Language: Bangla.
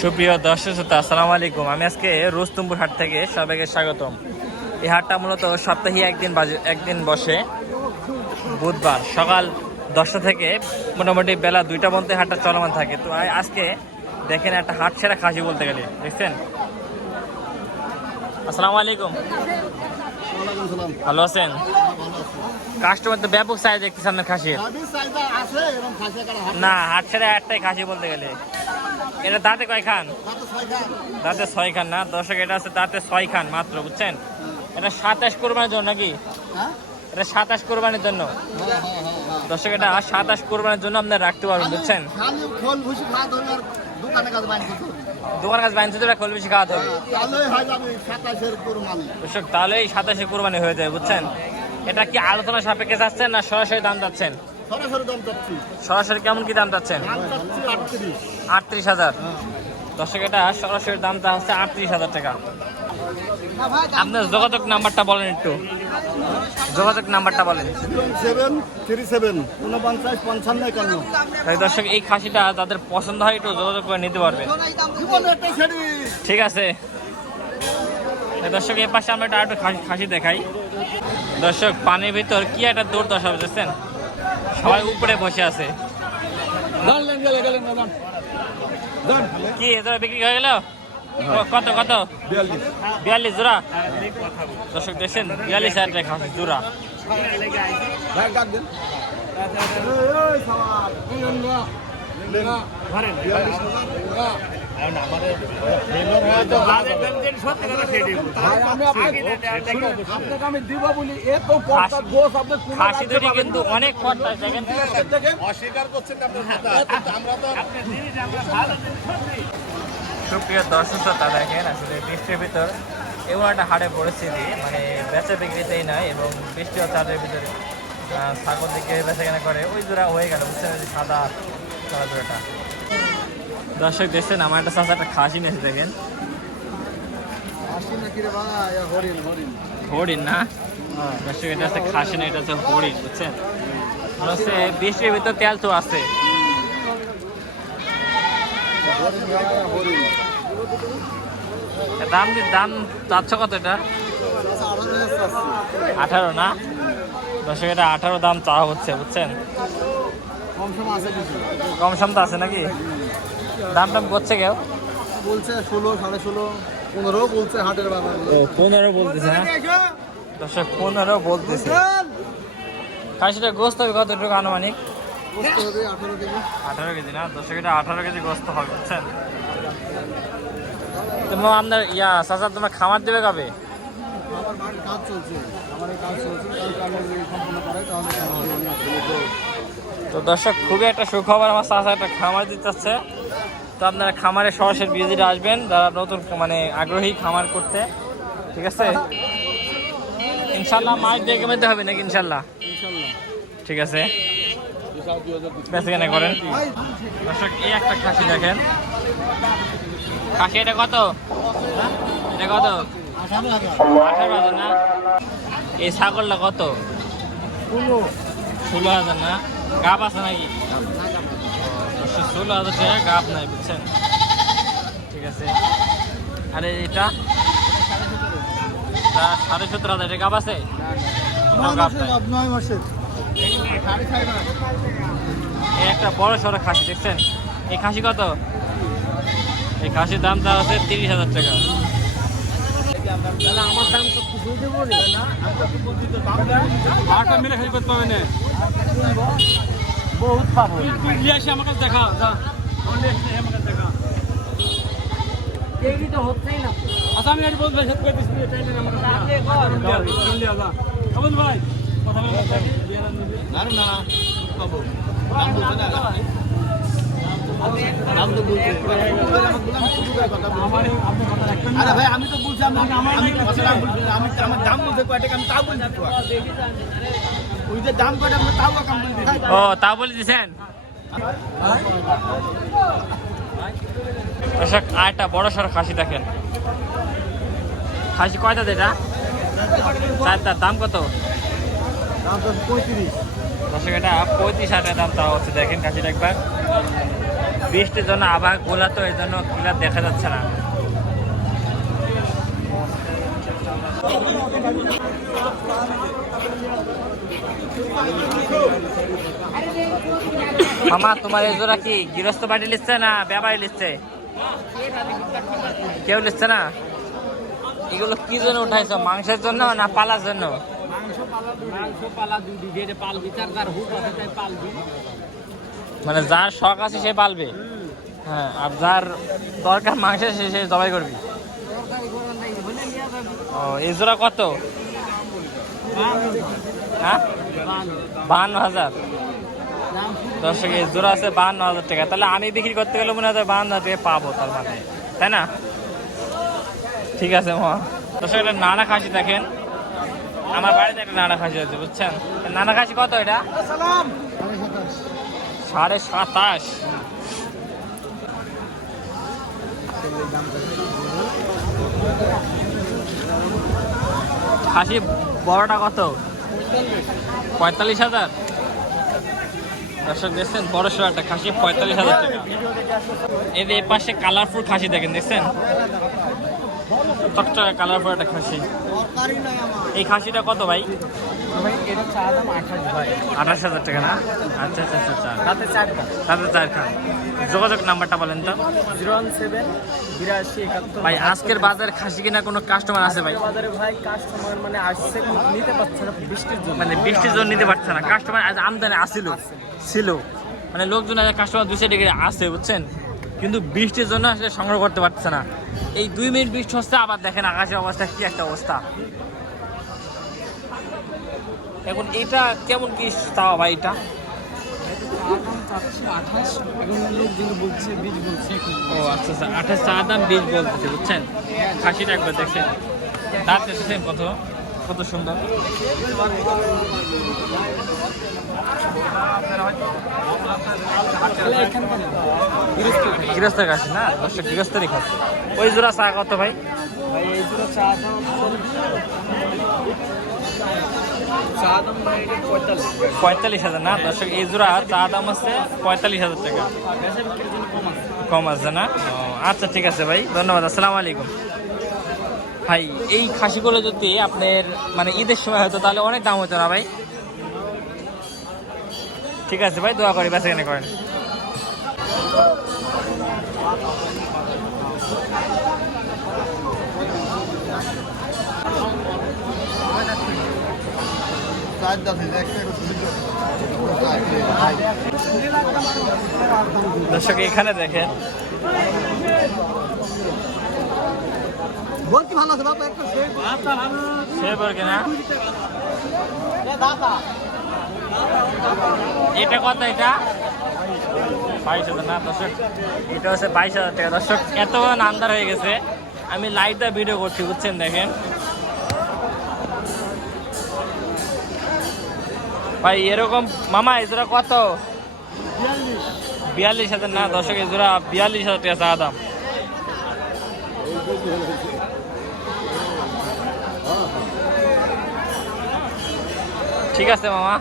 সুপ্রিয় দর্শক শ্রোতা, আসসালামু আলাইকুম। আমি আজকে রুস্তমপুর হাট থেকে সবাইকে স্বাগতম। এই হাটটা মূলত সপ্তাহে একদিন বসে, বুধবার সকাল 10টা থেকে মোটামুটি বেলা 2টা পর্যন্ত হাটটা চলমান থাকে। তো আজকে দেখেন একটা হাট সেরা খাসি বলতে গেলে, দেখছেন। আসসালামু আলাইকুম, ভালো আছেন? কাস্টমার তো ব্যাপক চাই দেখতেছি আপনার খাসির। না, হাট সেরা একটাই খাসি বলতে গেলে। এটা দাঁতে কয় খান? দাঁতে 6 খান না দর্শক, এটা আছে দাঁতে 6 খান মাত্র, বুঝছেন। এটা 27 কোরবানির জন্য নাকি? এটা 27 কোরবানির জন্য দর্শক, এটা 27 কোরবানির জন্য আপনারা রাখতে পারবেন, বুঝছেন। দোকান কাজ বাইন খোল বেশি খাওয়াতে হবে দর্শক, তাহলেই 27 কোরবানি হয়ে যায়, বুঝছেন। এটা কি আলোচনা সাপেক্ষে যাচ্ছেন না সরাসরি দাম যাচ্ছেন? সরাসরি কেমন কি দাম যাচ্ছেন? 38,000 দর্শক, এটা সরাসরি দামটা হচ্ছে 38,000 টাকা। আপনার যোগাযোগ নাম্বারটা বলেন, একটু যোগাযোগ নাম্বারটা বলেন। 737 দর্শক, এই খাসিটা তাদের পছন্দ হয় একটু যোগাযোগ করে নিতে পারবে, ঠিক আছে। দর্শক, এর পাশে আমরা একটু খাসি দেখাই। দর্শক, পানির ভিতর কি একটা দুর্দশা বুঝছেন, সবাই উপরে বসে আছে। কি এদের বিক্রি হয়ে গেল? কত 42 জোড়া দর্শক, দেখছেন 42,000 টাকা খাসি জোড়া। খাসি দুটি কিন্তু অনেক অস্বীকার করছেন। সুপ্রিয় দর্শক শ্রোতা, দেখেন আসলে বৃষ্টির ভিতর এমন একটা হাটে পরিস্থিতি, মানে বেচা বিক্রিতেই নাই, এবং বৃষ্টি ও চালের ভিতরে ছাগল দিকে বেচা কেনা করে ওই জোড়া হয়ে গেল, বুঝছেন, সাদা সাদা জোড়াটা। দর্শক দেখছেন, আমার একটা চাষা একটা খাসি নিয়েছে, দেখেন হরিণ না দর্শক, এটা হচ্ছে খাসি না, এটা হচ্ছে হরিণ, বুঝছেন। হচ্ছে বৃষ্টির ভিতর তেল তো আছে। দাম চাচ্ছ কত? এটা 18 না দর্শক, এটা 18 দাম চাওয়া হচ্ছে, বুঝছেন। কম সম তো আছে নাকি? দাম টাম করছে কেউ? বলছে 16, 16.5, 15 বলছে হাটের বাবা। 15 বলতেছে না দর্শক, 15 বলতেছে। খাসিটা গোস্ত হবে কতটুকু আনুমানিক? 18 কেজি না দর্শক, এটা 18 কেজি গোস্ত হবে, বুঝছেন। তোমার আপনার চাচা তোমার খামার দেবে কবে? তো দর্শক, খুবই একটা সুখবর, আমার চাচা একটা খামার দিতে চাচ্ছে। তো আপনারা খামারে সরাসরি ভিজিটে আসবেন, যারা নতুন মানে আগ্রহী খামার করতে, ঠিক আছে। ইনশাল্লাহ মাছ দেখে মেতে হবে নাকি? ইনশাল্লাহ, ঠিক আছে, বেঁচে কেনা করেন। দর্শক, এই একটা খাসি দেখেন, খাসি এটা কত? এটা কত? 18,000 না? এই ছাগলটা কত? 16,000 না? গাব আছে নাকি? 16,000 টাকা গাব নাই, বুঝছেন, ঠিক আছে। আরে এটা 17,500 এটা গাব আছে? এই একটা বড় সড়ো খাসি দেখছেন, এই খাসি কত? এই খাসির দাম দেওয়া হচ্ছে 30,000 টাকা। আমার দাম তো বহুত পাবো, আমাকে দেখা হচ্ছেই না। আচ্ছা, আমি বলবো ভাই, কথা না পাবো আরে ভাই, আমি তো বলছি আমার দাম বলতে কয় টাকা, আমি তাও বলছি। ওই যে দাম কয়টা তাও কাম বলছি। ও, তাও বলে দিয়েছেন। দর্শক, আরেকটা বড় সড়ো খাসি দেখেন। খাসি কয়টা? এটা 4টার দাম কত? দাম তো 35। দর্শক এটা 35,000 টাকা দাম তাও হচ্ছে। দেখেন খাসিটা একবার, বৃষ্টির জন্য আবার গোলা তো এই জন্য ক্লিয়ার দেখা যাচ্ছে না। মামা তোমার এই জোড়া কি গৃহস্থ বাড়ি লিখছে না ব্যাপারী লিখছে? কেউ লিখছে না। এগুলো কি জন্য উঠাইছো, মাংসের জন্য না পালার জন্য? মানে যার শখ আছে সে পালবে। হ্যাঁ, আর যার দরকার মাংসের সে জবাই করবি। ও এই জোড়া কত? হ্যাঁ 52,000। দর্শক এই জোড়া আছে 52,000 টাকা। তাহলে আমি বিক্রি করতে গেলে মনে হয় 52,000 টাকা পাবো তার মানে, তাই না? ঠিক আছে মা। দর্শক এটা নানা খাসি দেখেন, আমার বাড়িতে একটা নানা খাসি আছে বুঝছেন। নানা খাসি কত এটা? 27,500। খাসি বড়টা কত? 45,000। দর্শক দেখছেন বড় সড়ো একটা খাসি 45,000 টাকা। এদের এ পাশে কালারফুল খাসি দেখেন, দেখছেন চকচকে কালারফুল একটা খাসি। এই খাসিটা কত ভাই? 28,000 টাকা না? আচ্ছা আচ্ছা আচ্ছা আচ্ছা। তাতে 4 খান। যোগাযোগ নাম্বারটা বলেন তো। 0178281 ভাই আজকের বাজারে খাসি কিনা কোনো কাস্টমার আছে ভাই? বাজারে ভাই কাস্টমার মানে আসছে নিতে পারছে না বৃষ্টির জন্য। মানে বৃষ্টির জন্য নিতে পারছে না কাস্টমার। আজ আমদানি ছিল, মানে লোকজন কাস্টমার 2 সাইডে আসে বুঝছেন, কিন্তু বৃষ্টির জন্য আসলে সংগ্রহ করতে পারছে না। এই 2 মিনিট বৃষ্টি হচ্ছে, আবার দেখেন আকাশের অবস্থা কি একটা অবস্থা। এখন এটা কেমন কি তাও ভাই? এটা ও আচ্ছা আচ্ছা 28 চা দাম 20 বলতেছে বুঝছেন। খাসিটা একবার দেখছেন, দাঁত এসেছেন কত কত সুন্দর। গৃহস্থ খাসি না দর্শক, গৃহস্থরই খাসি। ওই জোড়া চা কত ভাই? ভাই এই দুটো চা দাম ভাই 45,000 না দর্শক। এই জোড়া চা দাম হচ্ছে 45,000 টাকা। কম আছে না? আচ্ছা ঠিক আছে ভাই, ধন্যবাদ। আসসালামু আলাইকুম। ভাই এই খাসিগুলো যদি আপনার মানে ঈদের সময় হতো তাহলে অনেক দাম হতো না ভাই? ঠিক আছে ভাই, দোয়া করি বেঁচে কেনে করেন। দর্শক এখানে দেখেন বলছি ভালো আছে বাবা, একটা সে বলকে না। এটা কত? এটা 22,000 না দর্শক, এটা হচ্ছে 22,000 টাকা। দর্শক এত আন্দার হয়ে গেছে, আমি লাইভ দা ভিডিও করছি বুঝছেন। দেখেন ভাই এরকম মামা এই জোড়া কত? 42,000 না দর্শক, এই জোড়া 42,000 টাকা চা দাম। ঠিক আছে মামা।